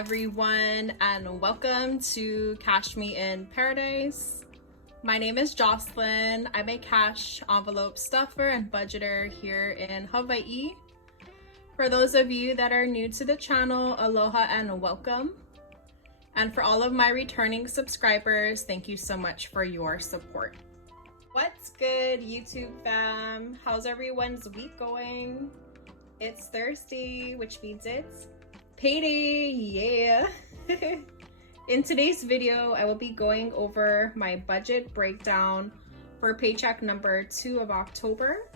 everyone, and welcome to Cashmeinparadise. My name is Jocelyn. I'm a cash envelope stuffer and budgeter here in Hawaii. For those of you that are new to the channel, aloha and welcome. And for all of my returning subscribers, thank you so much for your support. What's good, YouTube fam? How's everyone's week going? It's Thursday, which means it's payday, yeah. In today's video, I will be going over my budget breakdown for paycheck number 2 of October.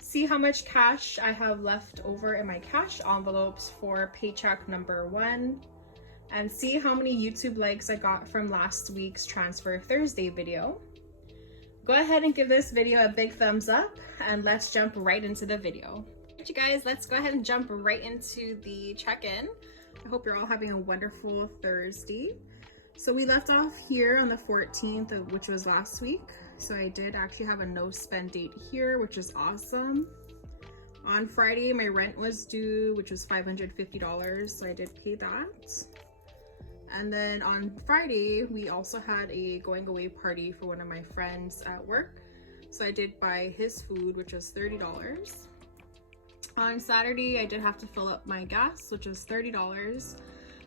See how much cash I have left over in my cash envelopes for paycheck number 1. And see how many YouTube likes I got from last week's Transfer Thursday video. Go ahead and give this video a big thumbs up and let's jump right into the video. Alright, you guys, let's go ahead and jump right into the check-in. I hope you're all having a wonderful Thursday. So we left off here on the 14th, which was last week. So I did actually have a no spend date here, which is awesome. On Friday, my rent was due, which was $550, so I did pay that. And then on Friday, we also had a going away party for one of my friends at work. So I did buy his food, which was $30. On Saturday, I did have to fill up my gas, which was $30.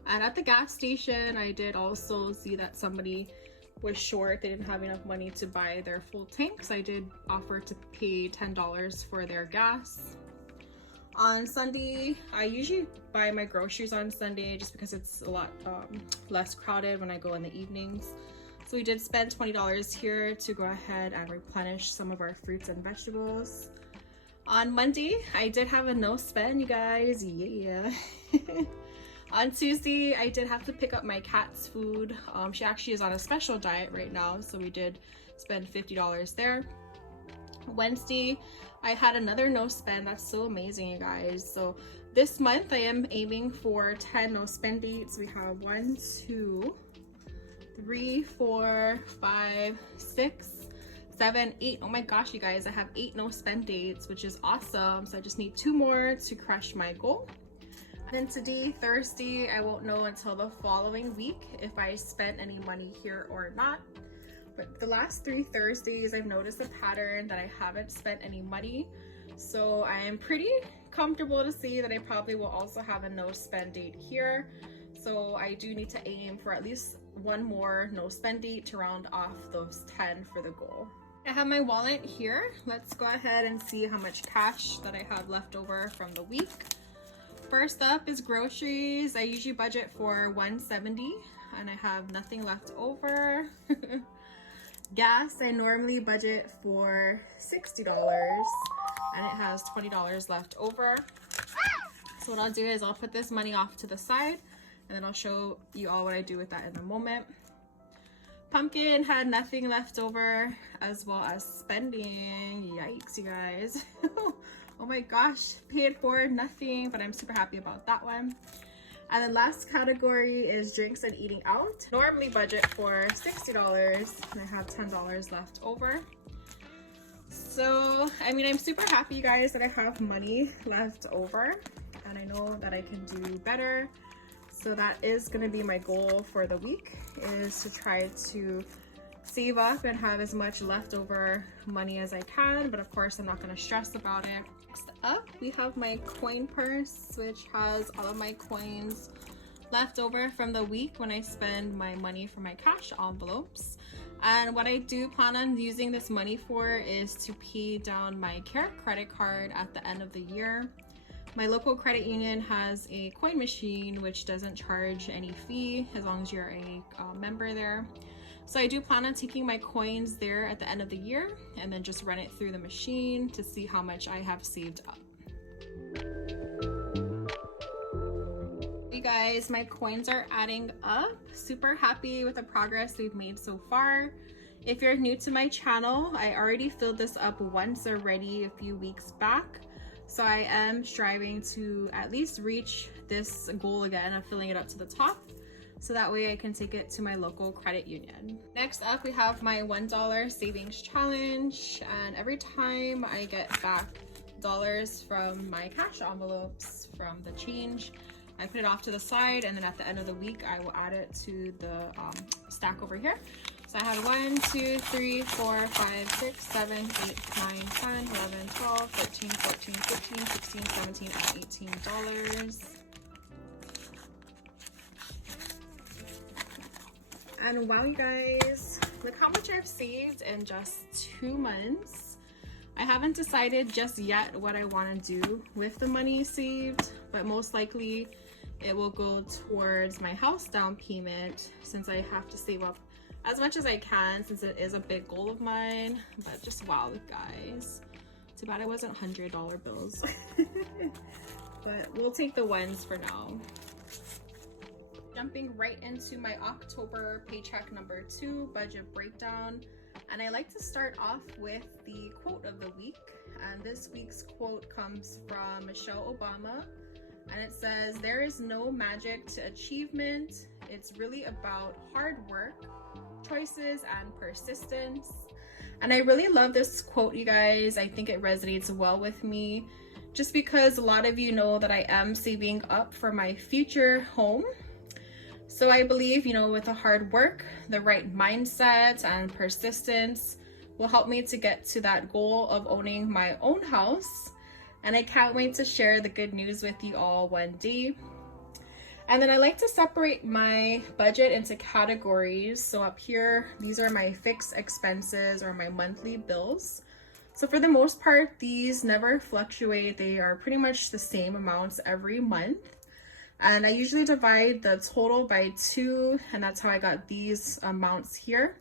And at the gas station, I did also see that somebody was short. They didn't have enough money to buy their full tank. So I did offer to pay $10 for their gas. On Sunday, I usually buy my groceries on Sunday just because it's a lot less crowded when I go in the evenings. So we did spend $20 here to go ahead and replenish some of our fruits and vegetables. On Monday, I did have a no spend, you guys, yeah. On Tuesday, I did have to pick up my cat's food. She actually is on a special diet right now, so we did spend $50 there. Wednesday, I had another no spend. That's so amazing, you guys. So this month I am aiming for 10 no spend dates. We have 1, 2, 3, 4, 5, 6, 7, 8. Oh my gosh, you guys, I have 8 no spend dates, which is awesome. So I just need 2 more to crush my goal. And then today, Thursday, I won't know until the following week if I spent any money here or not. But the last 3 Thursdays, I've noticed a pattern that I haven't spent any money. So I am pretty comfortable to say that I probably will also have a no spend date here. So I do need to aim for at least 1 more no spend date to round off those 10 for the goal. I have my wallet here. Let's go ahead and see how much cash that I have left over from the week. First up is groceries. I usually budget for $170 and I have nothing left over. Gas, I normally budget for $60 and it has $20 left over. So what I'll do is I'll put this money off to the side and then I'll show you all what I do with that in a moment. Pumpkin had nothing left over, as well as spending. Yikes, you guys. Oh my gosh, paid for nothing, but I'm super happy about that one. And then last category is drinks and eating out. Normally budget for $60 and I have $10 left over. So, I mean, I'm super happy, you guys, that I have money left over and I know that I can do better. So that is going to be my goal for the week, is to try to save up and have as much leftover money as I can. But of course, I'm not going to stress about it. Next up, we have my coin purse, which has all of my coins left over from the week when I spend my money for my cash envelopes. And what I do plan on using this money for is to pay down my Care credit card at the end of the year. My local credit union has a coin machine which doesn't charge any fee as long as you're a member there. So I do plan on taking my coins there at the end of the year and then just run it through the machine to see how much I have saved up. You guys, my coins are adding up. Super happy with the progress we've made so far. If you're new to my channel, I already filled this up once already a few weeks back. So I am striving to at least reach this goal again of filling it up to the top. So that way I can take it to my local credit union. Next up, we have my $1 savings challenge. And every time I get back dollars from my cash envelopes from the change, I put it off to the side, and then at the end of the week I will add it to the stack over here. So I have 1, 2, 3, 4, 5, 6, 7, 8, 9, 10, 11, 12, 13, 14, 15, 16, 17, and $18. And wow, you guys, look how much I've saved in just 2 months. I haven't decided just yet what I want to do with the money saved, but most likely it will go towards my house down payment, since I have to save up as much as I can, since it is a big goal of mine. But just wow, guys, too bad it wasn't $100 bills. But we'll take the ones for now. Jumping right into my October paycheck number 2 budget breakdown, and I like to start off with the quote of the week. And this week's quote comes from Michelle Obama, and it says, "There is no magic to achievement. It's really about hard work, choices, and persistence." And I really love this quote, you guys. I think it resonates well with me, just because a lot of you know that I am saving up for my future home. So I believe, you know, with the hard work, the right mindset, and persistence will help me to get to that goal of owning my own house. And I can't wait to share the good news with you all one day. And then I like to separate my budget into categories. So up here, these are my fixed expenses or my monthly bills. So for the most part, these never fluctuate. They are pretty much the same amounts every month. And I usually divide the total by 2, and that's how I got these amounts here.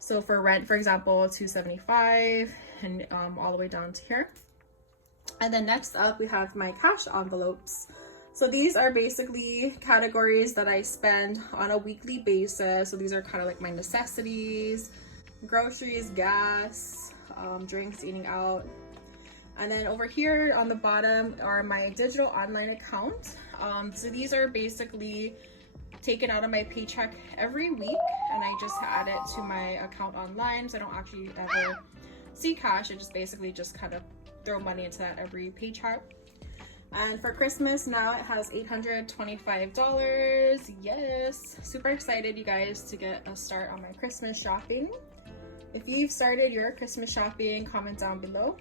So for rent, for example, $275, and all the way down to here. And then next up, we have my cash envelopes. So these are basically categories that I spend on a weekly basis. So these are kind of like my necessities, groceries, gas, drinks, eating out. And then over here on the bottom are my digital online account. So these are basically taken out of my paycheck every week, and I just add it to my account online. So I don't actually ever see cash. I just basically just kind of throw money into that every paycheck. And for Christmas now, it has $825. Yes, super excited, you guys, to get a start on my Christmas shopping. If you've started your Christmas shopping, comment down below.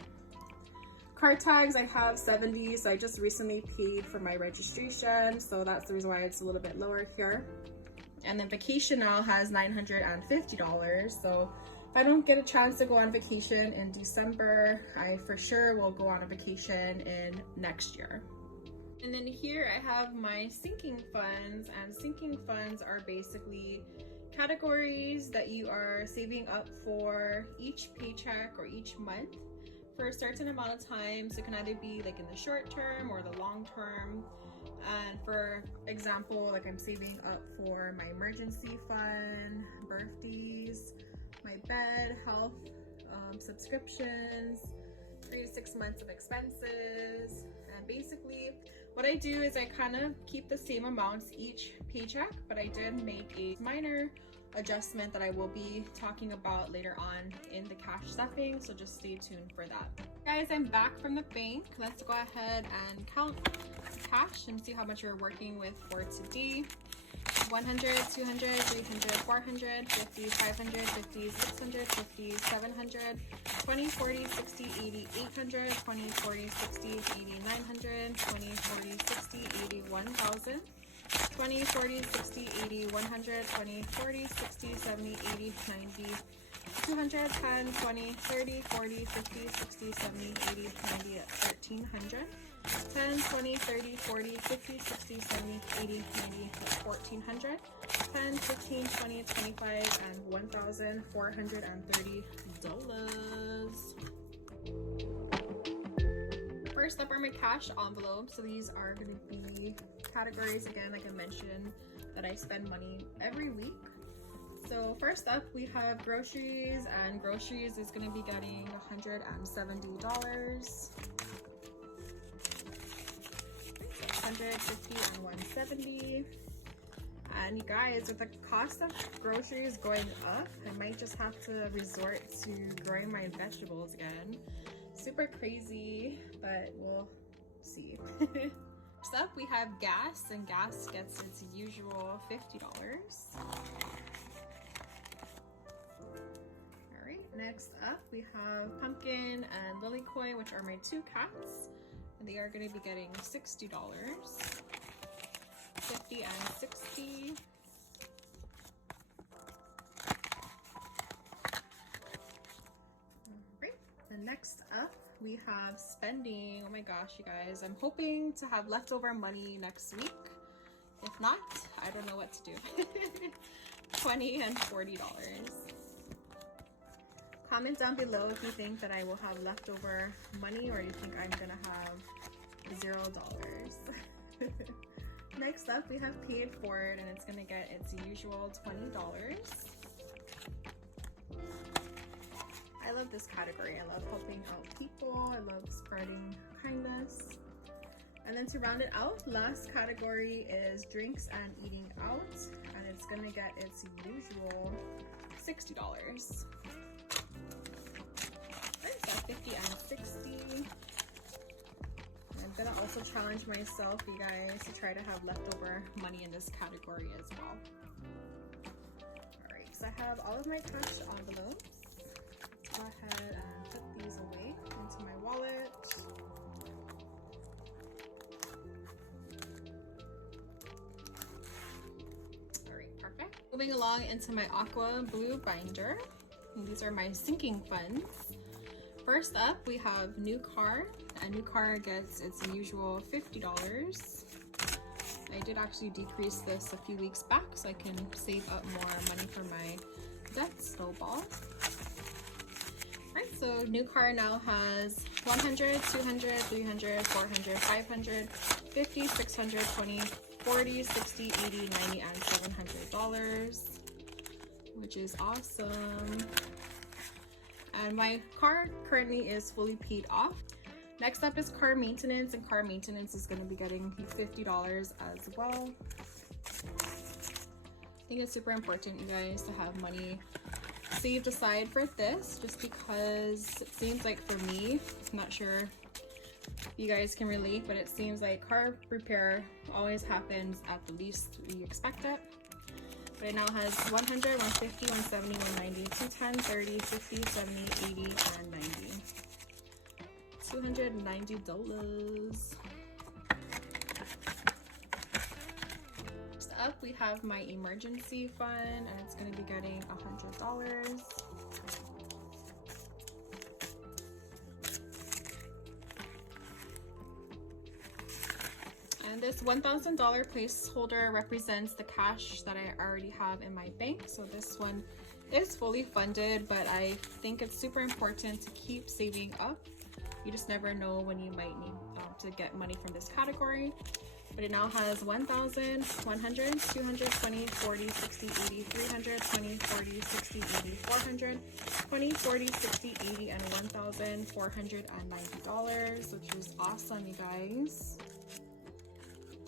Card tags, I have 70, so I just recently paid for my registration, so that's the reason why it's a little bit lower here. And then vacation now has $950, so if I don't get a chance to go on vacation in December, I for sure will go on a vacation in next year. And then here I have my sinking funds, and sinking funds are basically categories that you are saving up for each paycheck or each month for a certain amount of time. So it can either be like in the short term or the long term. And for example, like I'm saving up for my emergency fund, birthdays, my bed, health, subscriptions, 3 to 6 months of expenses. And basically what I do is I kind of keep the same amounts each paycheck, but I did make a minor adjustment that I will be talking about later on in the cash stuffing, so just stay tuned for that. Guys, I'm back from the bank. Let's go ahead and count cash and see how much we're working with for today. 100, 200, 300, 400, 50, 500, 50, 600, 50, 700, 20, 40, 60, 80, 800, 20, 40, 60, 80, 900, 20, 40, 60, 80, 1000, 20, 40, 60, 80, 100, 20, 40, 60, 70, 80, 90, 200, 10, 20, 30, 40, 50, 60, 70, 80, 90, 1300. 10, 20, 30, 40, 50, 60, 70, 80, 90, 1400, 10, 15, 20, 25, and $1,430. First up are my cash envelopes. So these are going to be categories, again, like I mentioned, that I spend money every week. So first up, we have groceries, and groceries is going to be getting $170. 150 and 170. And you guys, with the cost of groceries going up, I might just have to resort to growing my vegetables again. Super crazy, but we'll see. Next up, we have gas, and gas gets its usual $50. Alright, next up we have Pumpkin and Lilycoy, which are my two cats, and they are going to be getting $60. 50 and 60. Alright, and next up we have spending. Oh my gosh, you guys, I'm hoping to have leftover money next week. If not, I don't know what to do. $20 and $40. Comment down below if you think that I will have leftover money or you think I'm gonna have $0. Next up, we have Pay It Forward, and it's gonna get its usual $20. I love this category. I love helping out people. I love spreading kindness. And then to round it out, last category is drinks and eating out, and it's gonna get its usual $60. Alright, so 50 and 60. I'm gonna also challenge myself, you guys, to try to have leftover money in this category as well. Alright, so I have all of my cash envelopes. Let's go ahead and put these away into my wallet. Alright, perfect. Moving along into my Aqua blue binder. And these are my sinking funds. First up, we have new car. A new car gets its usual $50. I did actually decrease this a few weeks back so I can save up more money for my debt snowball. Alright, so new car now has 100, 200, 300, 400, 500, 50, 600, 20, 40, 60, 80, 90, and $700, which is awesome. And my car currently is fully paid off. Next up is car maintenance, and car maintenance is going to be getting $50 as well. I think it's super important, you guys, to have money saved aside for this, just because it seems like for me, I'm not sure if you guys can relate, but it seems like car repair always happens at the least we expect it. But it now has 100, 150, 170, 190, 210, 30, 50, 70, 80, and 90. $290. Next up, we have my emergency fund, and it's going to be getting $100. And this $1,000 placeholder represents the cash that I already have in my bank. So this one is fully funded, but I think it's super important to keep saving up. You just never know when you might need to get money from this category. But it now has 1,000, 100, 220, 40, 60, 80, 300, 20, 40, 60, 80, 400, 20, 40, 60, 80, and $1,490, which is awesome, you guys.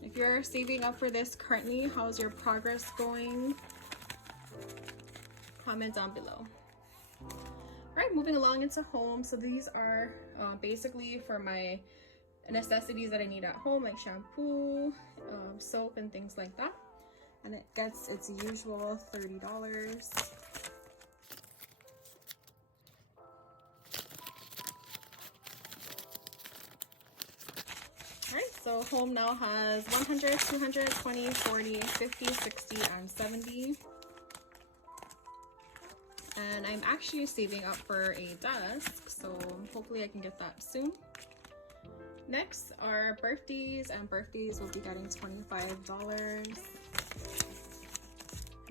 If you're saving up for this currently, how's your progress going? Comment down below. Alright, moving along into home. So these are basically for my necessities that I need at home, like shampoo, soap, and things like that. And it gets its usual $30. Alright, so home now has 100, 200, 20, 40, 50, 60, and 70. And I'm actually saving up for a desk, so hopefully I can get that soon. Next are birthdays, and birthdays will be getting $25.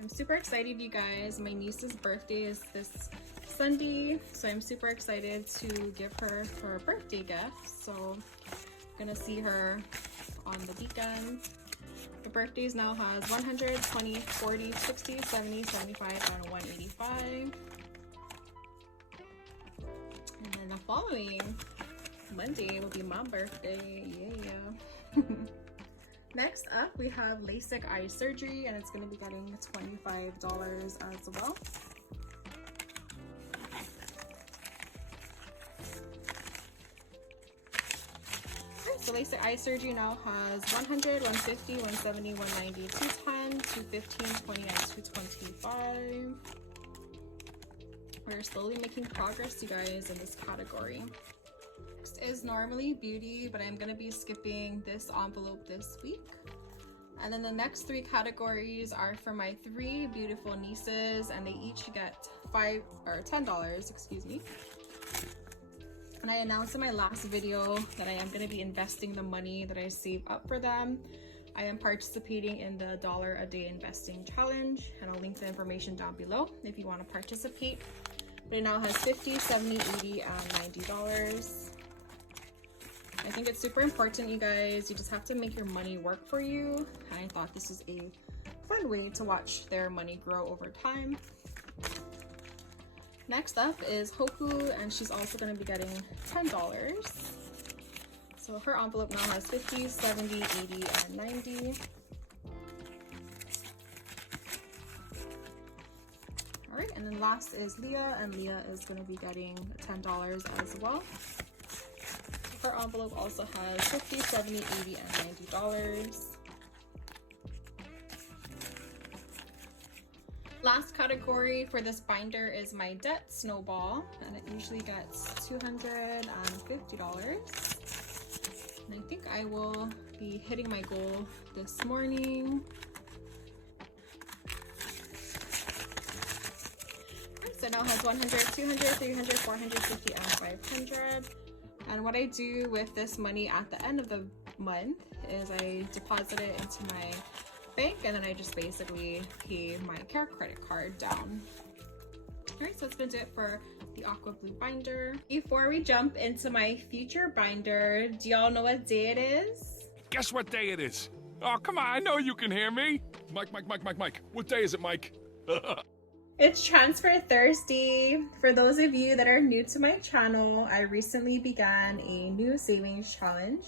I'm super excited, you guys. My niece's birthday is this Sunday, so I'm super excited to give her her birthday gift. So I'm gonna see her on the weekend. The birthdays now has 100, 20, 40, 60, 70, 75, and 185. And then the following Monday will be my birthday. Yeah. Next up, we have LASIK eye surgery, and it's going to be getting $25 as well. So LASIK eye surgery now has 100, 150, 170, 190, 210, 215, 20, and 225. We're slowly making progress, you guys, in this category. Next is normally beauty, but I'm gonna be skipping this envelope this week. And then the next three categories are for my three beautiful nieces, and they each get $10, excuse me. And I announced in my last video that I am going to be investing the money that I save up for them. I am participating in the $1 a day investing challenge, and I'll link the information down below if you want to participate. But it now has $50, $70, $80, and $90. I think it's super important, you guys. You just have to make your money work for you. And I thought this is a fun way to watch their money grow over time. Next up is Hoku, and she's also going to be getting $10. So her envelope now has 50, 70, 80, and 90. All right, and then last is Leah, and Leah is going to be getting $10 as well. Her envelope also has 50, 70, 80, and $90. Last category for this binder is my debt snowball, and it usually gets $250. And I think I will be hitting my goal this morning. So it now has 100, 200, 300, 450, and 500. And what I do with this money at the end of the month is I deposit it into my bank, and then I just basically pay my care credit card down. Alright, so that's gonna do it for the Aqua Blue binder. Before we jump into my future binder, do y'all know what day it is? Guess what day it is? Oh, come on, I know you can hear me. Mike. What day is it, Mike? It's Transfer Thursday. For those of you that are new to my channel, I recently began a new savings challenge,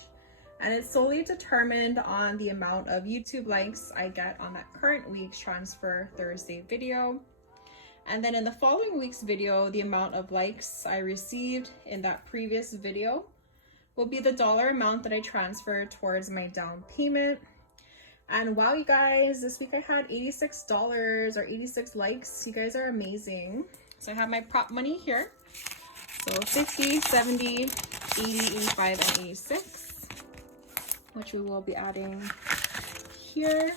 and it's solely determined on the amount of YouTube likes I get on that current week's Transfer Thursday video. And then in the following week's video, the amount of likes I received in that previous video will be the dollar amount that I transfer towards my down payment. And wow, you guys, this week I had $86 or 86 likes. You guys are amazing. So I have my prop money here. So 50, 70, 80, 85, and 86, which we will be adding here.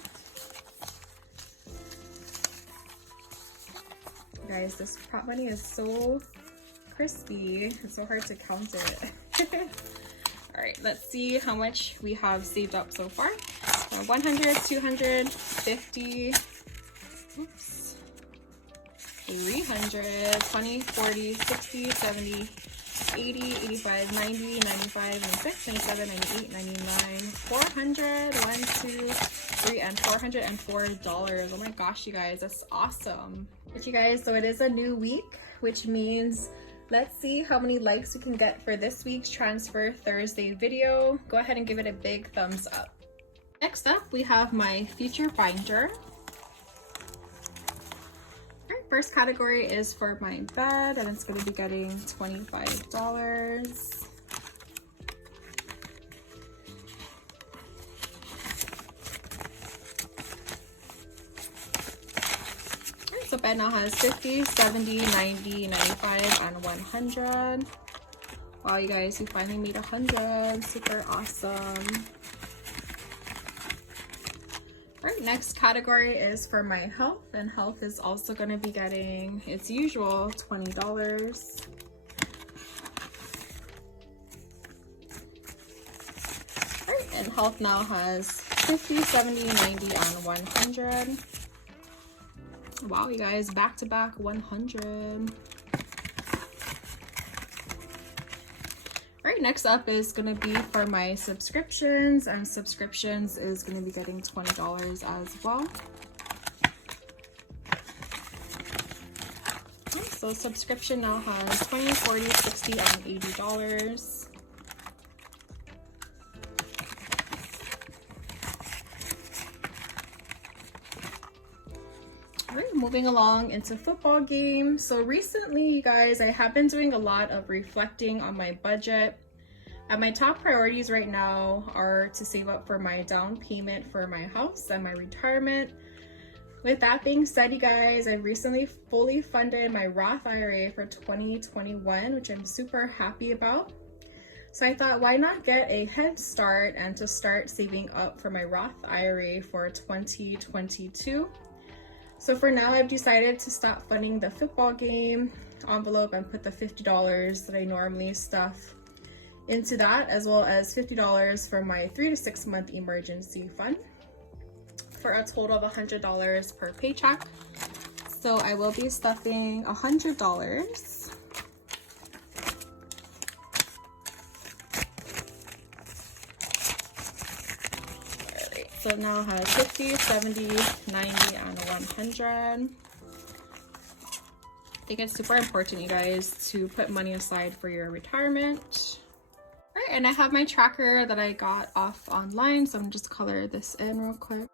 Guys, this prop money is so crispy. It's so hard to count it. All right, let's see how much we have saved up so far. 100, 200, 50, oops, 300, 20, 40, 60, 70, 80, 85, 90, 95, 96, 97, 98, 99, 400, 1, 2, 3, and $404. Oh my gosh, you guys, that's awesome. But you guys, so it is a new week, which means let's see how many likes we can get for this week's Transfer Thursday video. Go ahead and give it a big thumbs up. Next up, we have my future binder. Alright, first category is for my bed, and it's going to be getting $25. Alright, so bed now has 50, 70, 90, 95, and 100. Wow, you guys, we finally made 100. Super awesome. Alright, next category is for my health, and health is also going to be getting its usual $20. Alright, and health now has 50, 70, 90, and 100. Wow, you guys, back to back 100. Alright, next up is going to be for my subscriptions, and subscriptions is going to be getting $20 as well. So subscription now has $20, $40, $60, and $80. Alright, moving along into football games. So recently, you guys, I have been doing a lot of reflecting on my budget. And my top priorities right now are to save up for my down payment for my house and my retirement. With that being said, you guys, I recently fully funded my Roth IRA for 2021, which I'm super happy about. So I thought, why not get a head start and to start saving up for my Roth IRA for 2022. So for now, I've decided to stop funding the football game envelope and put the $50 that I normally stuff into that, as well as $50 for my 3 to 6 month emergency fund, for a total of $100 per paycheck. So I will be stuffing $100. Alright, so now it has 50, 70, 90, and 100. I think it's super important, you guys, to put money aside for your retirement. All right, and I have my tracker that I got off online, so I'm gonna just color this in real quick.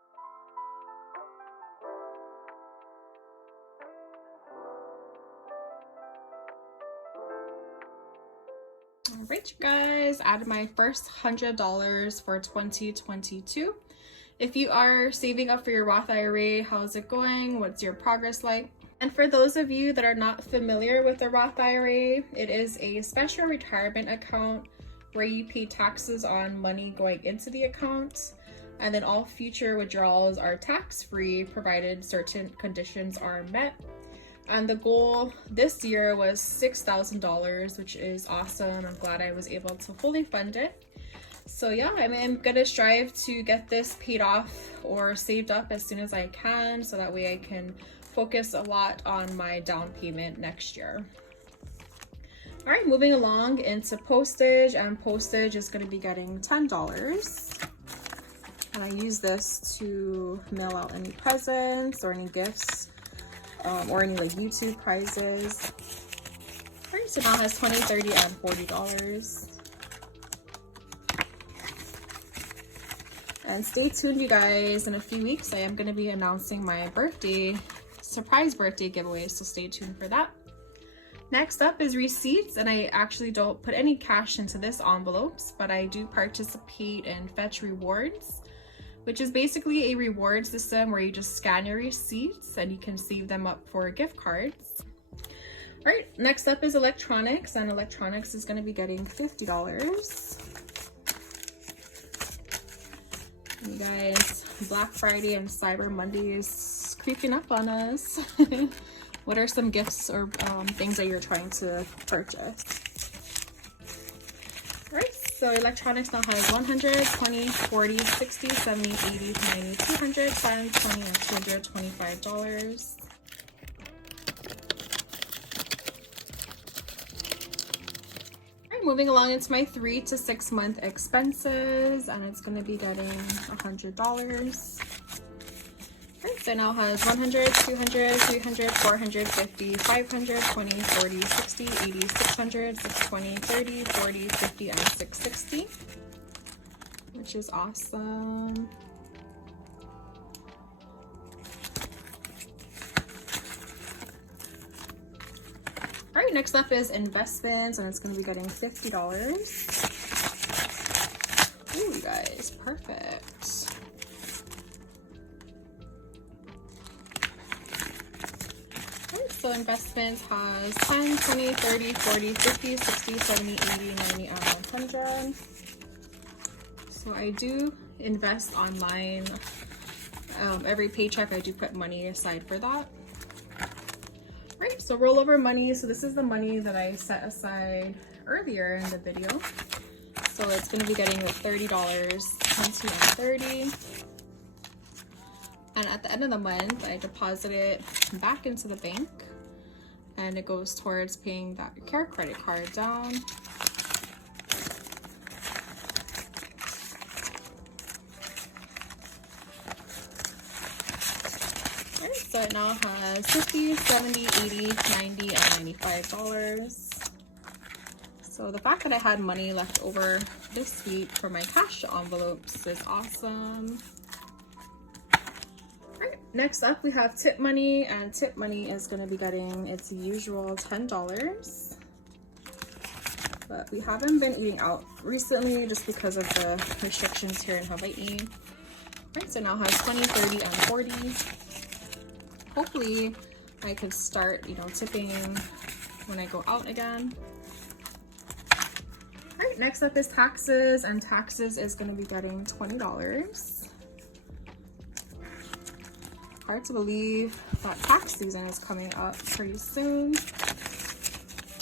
All right, you guys, added my first $100 for 2022. If you are saving up for your Roth IRA, how's it going? What's your progress like? And for those of you that are not familiar with the Roth IRA, it is a special retirement account where you pay taxes on money going into the account, and then all future withdrawals are tax-free provided certain conditions are met. And the goal this year was $6,000, which is awesome. I'm glad I was able to fully fund it. So yeah, I'm gonna strive to get this paid off or saved up as soon as I can, so that way I can focus a lot on my down payment next year. All right, moving along into postage, and postage is going to be getting $10. And I use this to mail out any presents or any gifts, or any like YouTube prizes. All right, so now it has $20, $30, and $40. And stay tuned, you guys. In a few weeks, I am going to be announcing my surprise birthday giveaway, so stay tuned for that. Next up is receipts, and I actually don't put any cash into this envelopes, but I do participate in Fetch Rewards, which is basically a reward system where you just scan your receipts and you can save them up for gift cards. All right, next up is electronics, and electronics is going to be getting $50. You guys, Black Friday and Cyber Monday is creeping up on us. What are some gifts or things that you're trying to purchase? All right, so electronics now has 100, 20, 40, 60, 70, 80, 90, 200, 10, 20, and $225. Moving along into my 3 to 6 month expenses, and it's going to be getting $100. Right, so now has 100, 200, 300, 450, 500, 20, 40, 60, 80, 600, 620, 30, 40, 50, and 660, which is awesome. All right, next up is investments, and it's going to be getting $50. Ooh, you guys, perfect. All right, so investments has 10, 20, 30, 40, 50, 60, 70, 80, 90, and 100. So I do invest online. Every paycheck I do put money aside for that. Right, so rollover money. So this is the money that I set aside earlier in the video. So it's going to be getting the $30, 20, and 30. And at the end of the month, I deposit it back into the bank, and it goes towards paying that care credit card down. So it now has $50, $70, $80, $90, and $95. So the fact that I had money left over this week for my cash envelopes is awesome. All right, next up we have tip money, and tip money is going to be getting its usual $10. but we haven't been eating out recently just because of the restrictions here in Hawaii. Right, so now it has 20, 30, and 40. Hopefully I could start, you know, tipping when I go out again. All right, next up is taxes, and taxes is going to be getting $20. Hard to believe that tax season is coming up pretty soon.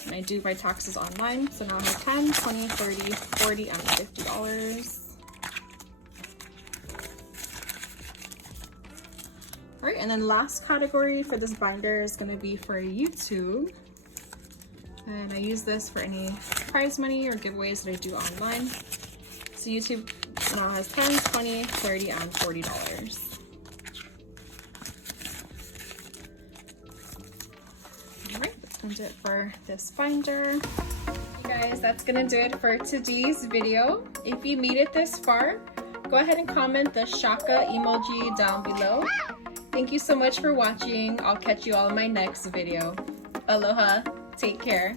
And I do my taxes online, so now I have 10, 20, 30, 40, and $50. All right, and then last category for this binder is going to be for YouTube. And I use this for any prize money or giveaways that I do online. So YouTube now has 10, 20, 30, and $40. That's it for this binder. Okay guys, that's gonna do it for today's video. If you made it this far, go ahead and comment the shaka emoji down below. Thank you so much for watching. I'll catch you all in my next video. Aloha, take care.